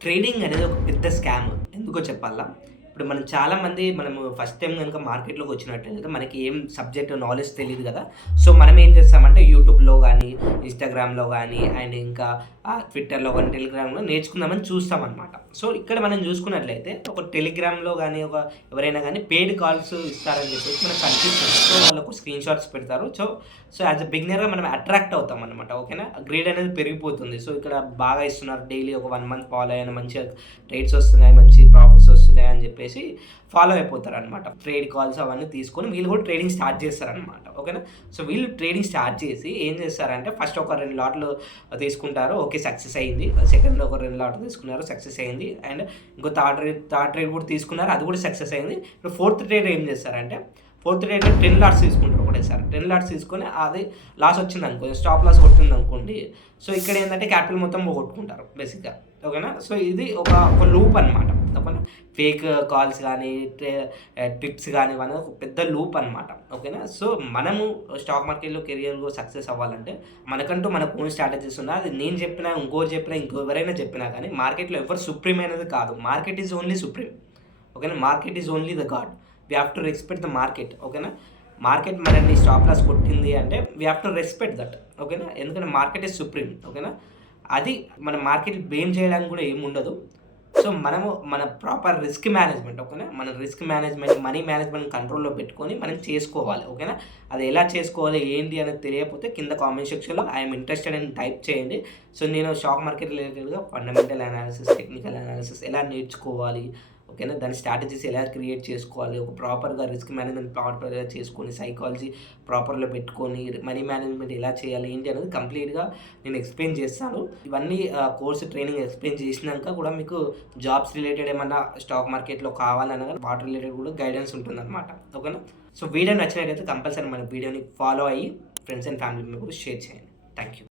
Trading అనేది ఒక పెద్ద స్కామ్. ఎందుకో చెప్పాలా? ఇప్పుడు మనము ఫస్ట్ టైమ్ గనుక మార్కెట్‌లోకి వచ్చినట్టయితే మనకి ఏం సబ్జెక్ట్ నాలెడ్జ్ తెలీదు గదా! సో, మనం ఏం చేస్తామంటే యూట్యూబ్‌లో గానీ, ఇన్‌స్టాగ్రామ్‌లో గానీ అండ్ ఇంకా ట్విట్టర్‌లో గానీ, టెలిగ్రామ్‌లో నేర్చుకుందామని చూస్తామనమాట. సో, ఇక్కడ మనం చూసుకున్నట్లయితే ఒక టెలిగ్రామ్‌లో గానీ, ఎవరైనా గానీ పెయిడ్ కాల్స్ ఇస్తారని చెప్పేసి మనకు కనిపిస్తుంది. సో, వాళ్ళకు స్క్రీన్ షాట్స్ పెడతారు. సో, యాస్ ఎ బిగినర్‌గా మనం అట్రాక్ట్ అవుతామనమాట. ఓకేనా? గ్రేడ్ అనేది పెరిగిపోతుంది. సో, ఇక్కడ బాగా ఇస్తున్నారు. డైలీ ఒక 1 మంత్ ఫాలో అయ్యాను. మంచిగా ట్రేడ్స్ వస్తున్నాయి. మంచి ప్రాఫిట్స్ వస్తున్నాయి అని చెప్పేసి ఫాలో అయిపోతారనమాట. ట్రేడ్ కాల్స్ అవన్నీ తీసుకొని వీళ్ళు కూడా ట్రేడింగ్ స్టార్ట్ చేస్తారనమాట. ఓకేనా? సో, వీళ్ళు ట్రేడింగ్ స్టార్ట్ చేసి ఏం చేస్తారంటే ఫస్ట్ ఒక 2 లాట్లు తీసుకుంటారు. ఓకే. సక్సెస్ అయింది. సెకండ్ ఒక 2 లాట్లు తీసుకున్నారు. సక్సెస్ అయింది. అండ్ ఇంకో థర్డ్ ట్రేడ్ కూడా తీసుకున్నారు. అది కూడా సక్సెస్ అయింది. ఇప్పుడు ఫోర్త్ ట్రేడ్ ఏం చేస్తారంటే ఫోర్త్ ట్రేడ్‌లో 10 లాట్స్ తీసుకుంటారు ఒకటేసారి. 10 లాట్స్ తీసుకొని అది లాస్ వచ్చిందనుకో, స్టాప్ లాస్ కొట్టిందనుకోండి. సో, ఇక్కడ ఏందంటే క్యాపిటల్ మొత్తం పోగొట్టుకుంటారు బేసిక్‌గా. ఓకేనా? సో, ఇది ఒక లూప్ అనమాట. ఓకేనా? ఫేక్ కాల్స్ గానీ, టిప్స్ గానీ ఇవన్నీ ఒక పెద్ద లూప్ అనమాట. ఓకేనా? సో, మనము స్టాక్ మార్కెట్‌లో కెరియర్‌లో సక్సెస్ అవ్వాలంటే మనకంటూ మనకు ఓన్ స్ట్రాటజీస్ ఉన్నాయి. అది నేను చెప్పినా, ఇంకోరు చెప్పినా, ఇంకెవరైనా చెప్పినా గానీ మార్కెట్‌లో ఎవరు సుప్రీం అనేది కాదు. Market is only supreme. ఓకేనా? Market is only the god. We have to respect the market. ఓకేనా? మార్కెట్ మనల్ని స్టాప్ లాస్ కొట్టింది అంటే we have to respect that. ఓకేనా? ఎందుకంటే మార్కెట్ ఈజ్ సుప్రీం. ఓకేనా? అది మన మార్కెట్ బ్లేమ్ చేయడానికి కూడా ఏముండదు. సో, మనము మన ప్రాపర్ రిస్క్ మేనేజ్‌మెంట్. ఓకేనా? మన రిస్క్ మేనేజ్‌మెంట్, మనీ మేనేజ్‌మెంట్ కంట్రోల్‌లో పెట్టుకొని మనం చేసుకోవాలి. ఓకేనా? అది ఎలా చేసుకోవాలి, ఏంటి అనేది తెలియకపోతే కింద కామెంట్ సెక్షన్‌లో ఐ యామ్ ఇంట్రెస్టెడ్ అని టైప్ చేయండి. సో, నేను స్టాక్ మార్కెట్ రిలేటెడ్‌గా ఫండమెంటల్ అనాలిసిస్, టెక్నికల్ అనాలిసిస్ ఎలా నేర్చుకోవాలి, ఓకేనా? దాని స్ట్రాటజీస్ ఎలా క్రియేట్ చేసుకోవాలి, ఒక ప్రాపర్‌గా రిస్క్ మేనేజ్‌మెంట్ ప్రాపర్‌గా చేసుకొని, సైకాలజీ ప్రాపర్‌లో పెట్టుకొని, మనీ మేనేజ్‌మెంట్ ఎలా చేయాలి, ఏంటి అనేది కంప్లీట్‌గా నేను ఎక్స్‌ప్లెయిన్ చేస్తాను. ఇవన్నీ కోర్స్ ట్రైనింగ్ ఎక్స్‌ప్లెయిన్ చేసినంక కూడా మీకు జాబ్స్ రిలేటెడ్ ఏమన్నా స్టాక్ మార్కెట్‌లో కావాలన్నా గాని వాటి రిలేటెడ్ కూడా గైడెన్స్ ఉంటుందన్నమాట. ఓకేనా? సో, వీడియో నచ్చినట్లయితే కంపల్సరీ మన వీడియోని ఫాలో అయ్యి ఫ్రెండ్స్ అండ్ ఫ్యామిలీ మెంబర్స్‌కి షేర్ చేయండి. Thank you.